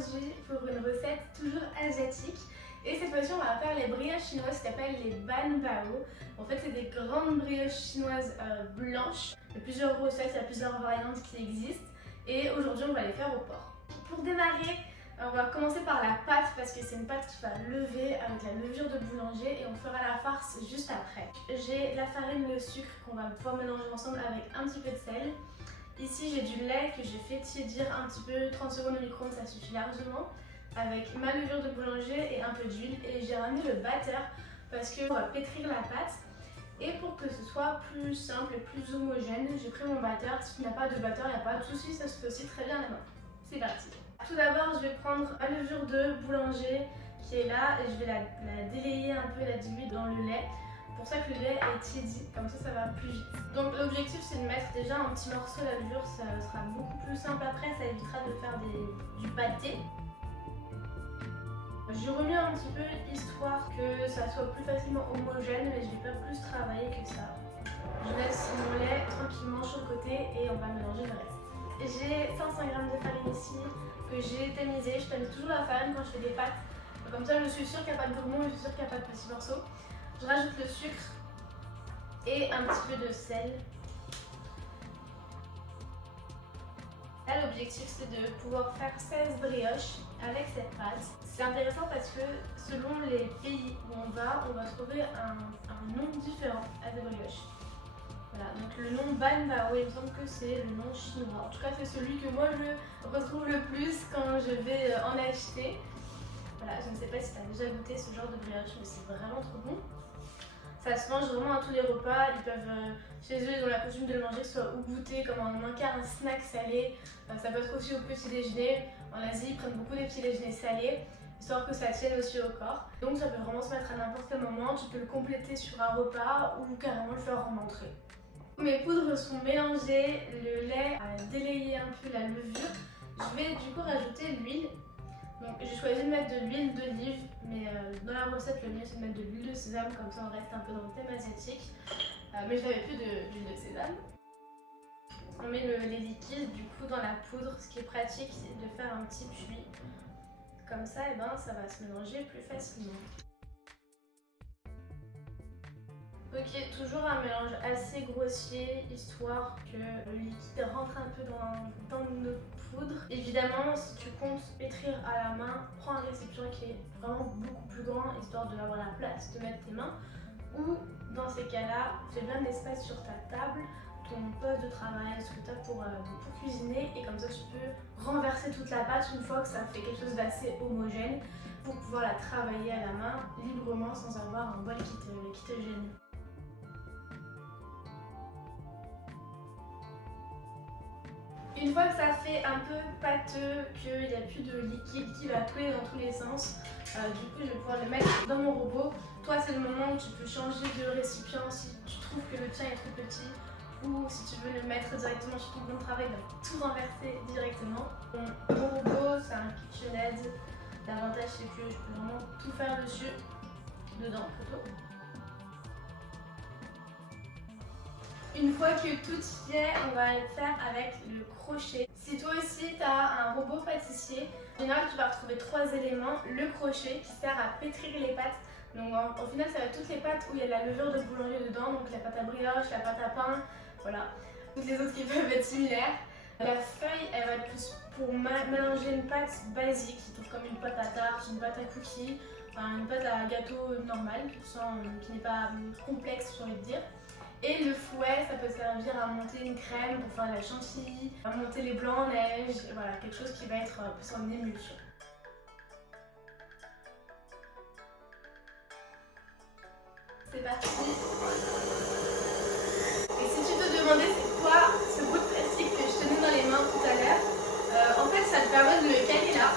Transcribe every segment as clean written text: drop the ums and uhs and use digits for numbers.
aujourd'hui pour une recette toujours asiatique. Et cette fois-ci, on va faire les brioches chinoises qui s'appellent les ban bao. En fait, c'est des grandes brioches chinoises blanches. Il y a plusieurs recettes, il y a plusieurs variantes qui existent. Et aujourd'hui, on va les faire au porc. Pour démarrer, on va commencer par la pâte parce que c'est une pâte qui va lever avec la levure de boulanger et on fera la farce juste après. J'ai la farine, le sucre qu'on va pouvoir mélanger ensemble avec un petit peu de sel. Ici, j'ai du lait que j'ai fait tiédir un petit peu, 30 secondes au micro-ondes, ça suffit largement. Avec ma levure de boulanger et un peu d'huile. Et j'ai ramené le batteur parce qu'on va pétrir la pâte. Et pour que ce soit plus simple et plus homogène, j'ai pris mon batteur. Si tu n'as pas de batteur, il n'y a pas de souci, ça se fait aussi très bien à la main. C'est parti. Tout d'abord, je vais prendre ma levure de boulanger qui est là et je vais la délayer un peu, la diluer dans le lait. Pour ça que le lait est tiédi, comme ça va plus vite. Donc l'objectif c'est de mettre déjà un petit morceau la levure, ça sera beaucoup plus simple après, ça évitera de faire du pâté. Je remue un petit peu histoire que ça soit plus facilement homogène, mais je vais pas plus travailler que ça. Je laisse mon lait tranquillement sur le côté et on va mélanger le reste. J'ai 105 g de farine ici que j'ai tamisé. Je tamise toujours la farine quand je fais des pâtes. Comme ça je suis sûre qu'il n'y a pas de gourmand, je suis sûre qu'il n'y a pas de petits morceaux. Je rajoute le sucre et un petit peu de sel. Là, l'objectif c'est de pouvoir faire 16 brioches avec cette pâte. C'est intéressant parce que selon les pays où on va trouver un nom différent à des brioches. Voilà, donc le nom ban bao, il me semble que c'est le nom chinois. En tout cas, c'est celui que moi je retrouve le plus quand je vais en acheter. Voilà, je ne sais pas si tu as déjà goûté ce genre de brioche, mais c'est vraiment trop bon. Ça se mange vraiment à tous les repas. Ils peuvent, chez eux, ils ont la coutume de le manger, que ce soit au goûter, comme un encart, un snack salé. Ça peut être aussi au petit déjeuner. En Asie, ils prennent beaucoup des petits déjeuners salés, histoire que ça tienne aussi au corps. Donc ça peut vraiment se mettre à n'importe quel moment. Tu peux le compléter sur un repas ou carrément le faire en entrée. Mes poudres sont mélangées, le lait a délayé un peu la levure. Je vais du coup rajouter l'huile. Donc j'ai choisi de mettre de l'huile d'olive, mais dans la recette le mieux c'est de mettre de l'huile de sésame, comme ça on reste un peu dans le thème asiatique. Mais je n'avais plus d'huile de sésame. On met les liquides du coup dans la poudre, ce qui est pratique c'est de faire un petit puits. Comme ça, et ben, ça va se mélanger plus facilement. Ok, toujours un mélange assez grossier, histoire que le liquide rentre un peu dans notre poudre. Évidemment, si tu comptes pétrir à la main, prends un récipient qui est vraiment beaucoup plus grand, histoire d'avoir la place de mettre tes mains. Ou dans ces cas-là, fais bien d'espace sur ta table, ton poste de travail, ce que tu as pour cuisiner, et comme ça tu peux renverser toute la pâte une fois que ça fait quelque chose d'assez homogène pour pouvoir la travailler à la main librement sans avoir un bol qui te gêne. Une fois que ça fait un peu pâteux, qu'il n'y a plus de liquide qui va couler dans tous les sens, du coup je vais pouvoir le mettre dans mon robot. Toi c'est le moment où tu peux changer de récipient si tu trouves que le tien est trop petit, ou si tu veux le mettre directement sur ton plan de travail, bah, tout renverser directement. Mon robot c'est un KitchenAid, l'avantage c'est que je peux vraiment tout faire dessus, dedans plutôt. Une fois que tout y est, on va le faire avec le crochet. Si toi aussi tu as un robot pâtissier, en général tu vas retrouver 3 éléments. Le crochet qui sert à pétrir les pâtes. Donc au final ça va être toutes les pâtes où il y a de la levure de boulanger dedans, donc la pâte à brioche, la pâte à pain, voilà. Toutes les autres qui peuvent être similaires. La feuille elle va être plus pour mélanger une pâte basique, comme une pâte à tarte, une pâte à cookies, enfin, une pâte à gâteau normale, qui n'est pas complexe j'ai envie de dire. Et le fouet, ça peut servir à monter une crème pour faire la chantilly, à monter les blancs en neige, voilà, quelque chose qui va être plus en émulsion. C'est parti. Et si tu te demandais c'est quoi ce bout de plastique que je tenais dans les mains tout à l'heure, en fait ça te permet de le caler là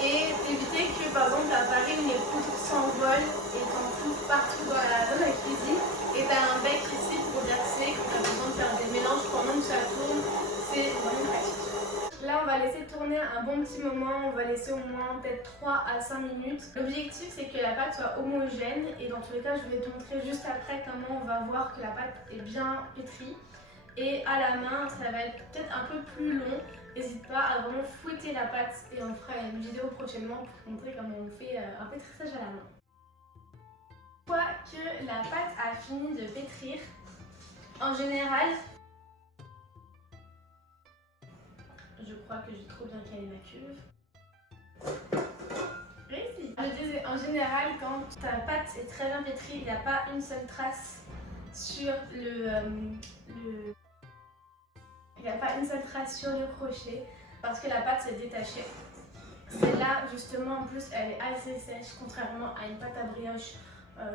et d'éviter que par exemple la farine, les poudres s'envolent et t'en foutent partout dans la cuisine. Et tu as un bec ici pour verser quand tu as besoin de faire des mélanges pendant que ça tourne, c'est vraiment pratique. Là on va laisser tourner un bon petit moment, on va laisser au moins peut-être 3 à 5 minutes. L'objectif c'est que la pâte soit homogène et dans tous les cas je vais te montrer juste après comment on va voir que la pâte est bien pétrie. Et à la main ça va être peut-être un peu plus long n'hésite pas à vraiment fouetter la pâte et on fera une vidéo prochainement pour te montrer comment on fait un pétrissage à la main. Une fois que la pâte a fini de pétrir, en général, je crois que j'ai trop bien calé ma cuve. Réussi. Je disais, en général, quand ta pâte est très bien pétrie, il n'y a pas une seule trace sur il n'y a pas une seule trace sur le crochet parce que la pâte s'est détachée. Celle-là, justement, en plus, elle est assez sèche, contrairement à une pâte à brioche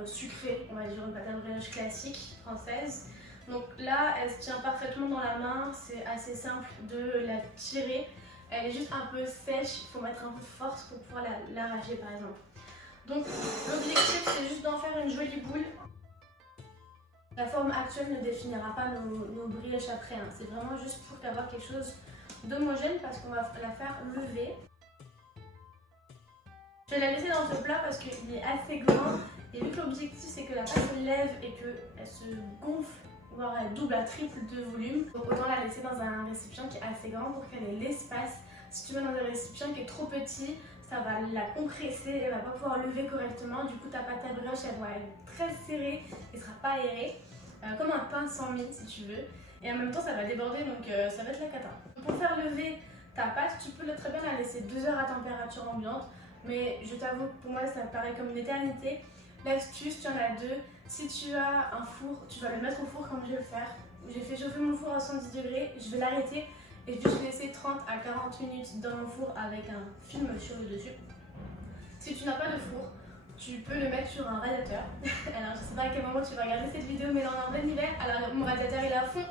sucrée, on va dire une pâte à brioche classique française. Donc là, elle se tient parfaitement dans la main, c'est assez simple de la tirer. Elle est juste un peu sèche, il faut mettre un peu de force pour pouvoir l'arracher par exemple. Donc l'objectif, c'est juste d'en faire une jolie boule. La forme actuelle ne définira pas nos brioches après, hein. C'est vraiment juste pour avoir quelque chose d'homogène parce qu'on va la faire lever. Je vais la laisser dans ce plat parce qu'il est assez grand et vu que l'objectif c'est que la pâte se lève et qu'elle se gonfle, voire elle double à triple de volume, donc autant la laisser dans un récipient qui est assez grand pour qu'elle ait l'espace. Si tu mets dans un récipient qui est trop petit, ça va la compresser, elle va pas pouvoir lever correctement, du coup ta pâte à brioche elle va être très serrée et ne sera pas aérée, comme un pain sans mie si tu veux, et en même temps ça va déborder donc ça va être la cata. Pour faire lever ta pâte, tu peux très bien la laisser 2 heures à température ambiante, mais je t'avoue que pour moi ça paraît comme une éternité. L'astuce, tu en as deux. Si tu as un four, tu vas le mettre au four comme je vais le faire. J'ai fait chauffer mon four à 110 degrés, je vais l'arrêter et je vais laisser 30 à 40 minutes dans mon four avec un film sur le dessus. Si tu n'as pas de four, tu peux le mettre sur un radiateur. Alors je sais pas à quel moment tu vas regarder cette vidéo, mais là on est en plein hiver, alors mon radiateur il est à fond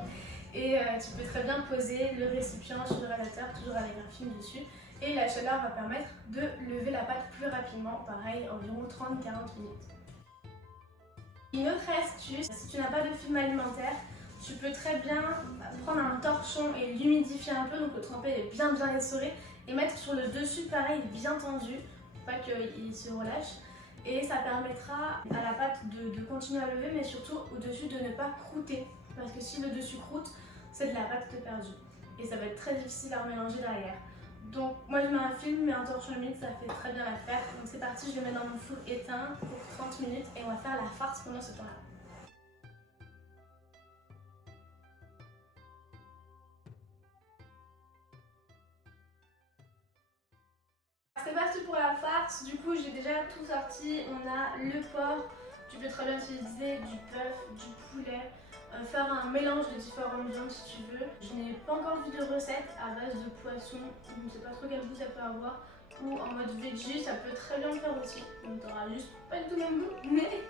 et tu peux très bien poser le récipient sur le radiateur, toujours avec un film dessus. Et la chaleur va permettre de lever la pâte plus rapidement, pareil environ 30-40 minutes. Une autre astuce, si tu n'as pas de film alimentaire, tu peux très bien prendre un torchon et l'humidifier un peu, donc le tremper est bien essoré, et mettre sur le dessus pareil bien tendu, pour pas qu'il se relâche. Et ça permettra à la pâte de continuer à lever, mais surtout au-dessus de ne pas croûter. Parce que si le dessus croûte, c'est de la pâte de perdue. Et ça va être très difficile à remélanger derrière. Donc moi je mets un film, mais un torchon humide, ça fait très bien l'affaire. Donc c'est parti, je le mets dans mon four éteint pour 30 minutes et on va faire la farce pendant ce temps-là. C'est parti pour la farce, du coup j'ai déjà tout sorti. On a le porc, tu peux très bien utiliser du bœuf, du poulet, faire un mélange de différentes viandes si tu veux. Je n'ai pas encore vu de recette à base de poisson, je ne sais pas trop quel goût ça peut avoir, ou en mode veggie, ça peut très bien le faire aussi. Donc tu n'auras juste pas du tout le même goût, mais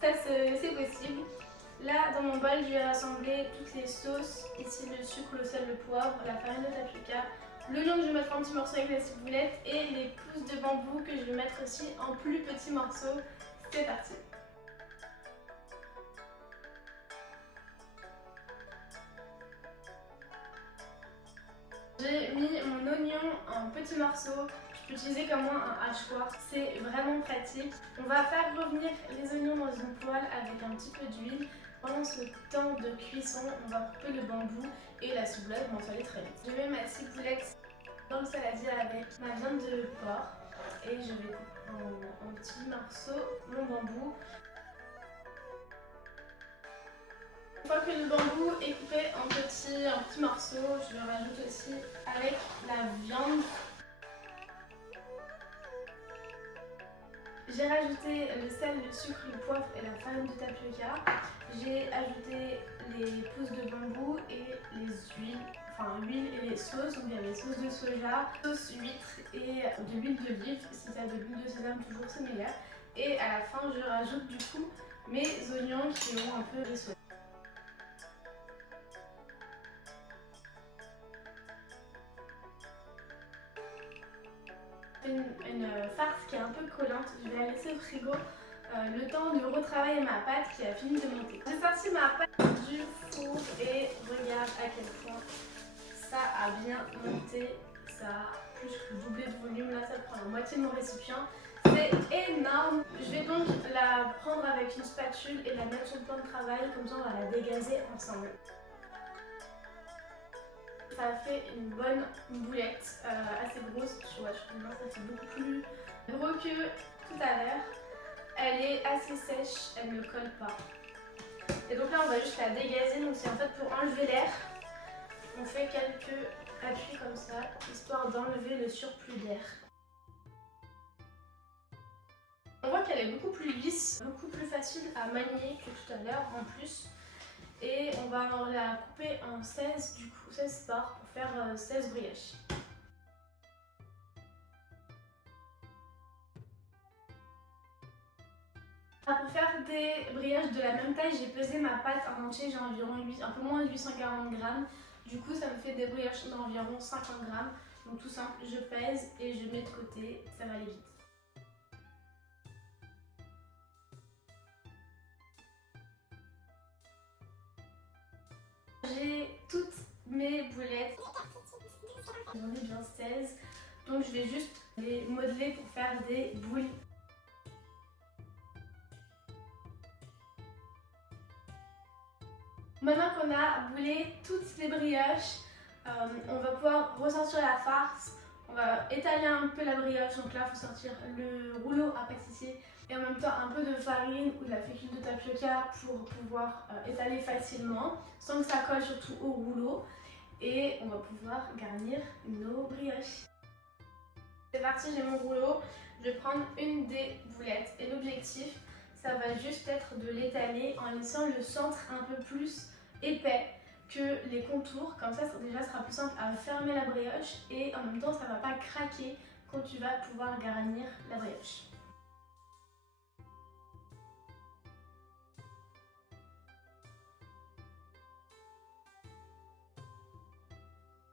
ça c'est possible. Là dans mon bol je vais rassembler toutes les sauces, ici le sucre, le sel, le poivre, la farine de tapioca, l'oignon que je vais mettre en petits morceaux avec la ciboulette et les pousses de bambou que je vais mettre aussi en plus petits morceaux. C'est parti! J'ai mis mon oignon en petits morceaux. Tu peux utiliser comme moi un hachoir, c'est vraiment pratique. On va faire revenir les oignons dans une poêle avec un petit peu d'huile. Pendant ce temps de cuisson, on va couper le bambou et la ciboulette vont saler très vite. Je mets ma ciboulette dans le saladier avec ma viande de porc et je vais couper en petits morceaux mon bambou. Une fois que le bambou est coupé en petits morceaux, je le rajoute aussi avec la viande. J'ai rajouté le sel, le sucre, le poivre et la farine de tapioca. J'ai ajouté les pousses de bambou et les huiles, enfin l'huile et les sauces. Donc il y a les sauces de soja, sauce huître et de l'huile d'olive. Si tu as de l'huile de sésame, toujours c'est meilleur. Et à la fin, je rajoute du coup mes oignons qui ont un peu ressauté. Une farce qui est un peu collante, je vais la laisser au frigo le temps de retravailler ma pâte qui a fini de monter. J'ai sorti ma pâte du four et regarde à quel point ça a bien monté, ça a plus que doublé de volume, là ça prend la moitié de mon récipient, c'est énorme. Je vais donc la prendre avec une spatule et la mettre sur le plan de travail, comme ça on va la dégazer ensemble. ça a fait une bonne boulette assez grosse. Je vois, ça fait beaucoup plus gros que tout à l'heure. Elle est assez sèche, elle ne colle pas. Et donc là on va juste la dégazer, donc c'est en fait pour enlever l'air. On fait quelques appuis comme ça, histoire d'enlever le surplus d'air. On voit qu'elle est beaucoup plus lisse, beaucoup plus facile à manier que tout à l'heure en plus. Et on va la couper en 16, du coup 16 parts pour faire 16 brioches. Pour faire des brioches de la même taille, j'ai pesé ma pâte en entier, j'ai environ un peu moins de 840 grammes. Du coup, ça me fait des brioches d'environ 50 grammes. Donc tout simple, je pèse et je mets de côté, ça va aller vite. J'ai toutes mes boulettes, j'en ai bien 16. Donc je vais juste les modeler pour faire des boules. Maintenant qu'on a boulé toutes les brioches, on va pouvoir ressortir la farce. On va étaler un peu la brioche, donc là il faut sortir le rouleau à pâtissier et en même temps un peu de farine ou de la fécule de tapioca pour pouvoir étaler facilement sans que ça colle surtout au rouleau, et on va pouvoir garnir nos brioches. C'est parti, j'ai mon rouleau, je vais prendre une des boulettes et l'objectif ça va juste être de l'étaler en laissant le centre un peu plus épais que les contours, comme ça déjà sera plus simple à fermer la brioche et en même temps ça va pas craquer quand tu vas pouvoir garnir la brioche.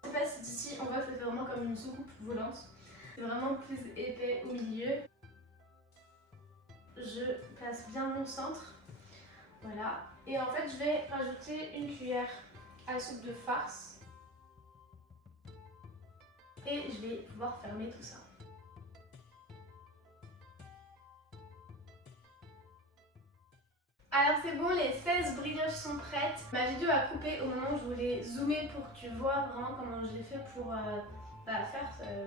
Je sais pas si d'ici on voit que c'est vraiment comme une soucoupe volante, c'est vraiment plus épais au milieu. Je place bien mon centre, voilà, et en fait je vais rajouter une cuillère à soupe de farce et je vais pouvoir fermer tout ça. Alors c'est bon, les 16 brioches sont prêtes. Ma vidéo a coupé au moment où je voulais zoomer pour que tu vois vraiment comment je l'ai fait pour faire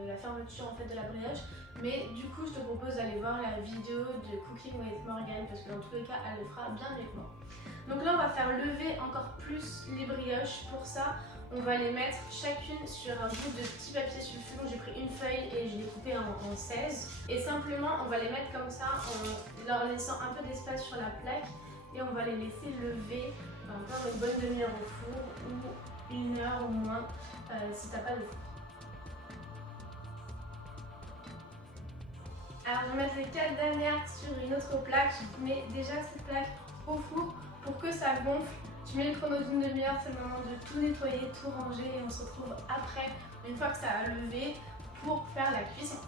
la fermeture en fait de la brioche. Mais du coup je te propose d'aller voir la vidéo de Cooking with Morgan parce que dans tous les cas elle le fera bien mieux que moi. Donc là on va faire lever encore plus les brioches. Pour ça on va les mettre chacune sur un bout de petit papier sulfure. J'ai pris une feuille et je l'ai coupée en 16. Et simplement on va les mettre comme ça en leur laissant un peu d'espace sur la plaque. Et on va les laisser lever encore une bonne demi-heure au four ou 1 heure au moins si t'as pas de four. Alors je vais mettre les 4 dernières sur une autre plaque. Je mets déjà cette plaque au four pour que ça gonfle. Je mets le chrono d'une demi-heure, c'est le moment de tout nettoyer, tout ranger et on se retrouve après, une fois que ça a levé, pour faire la cuisson.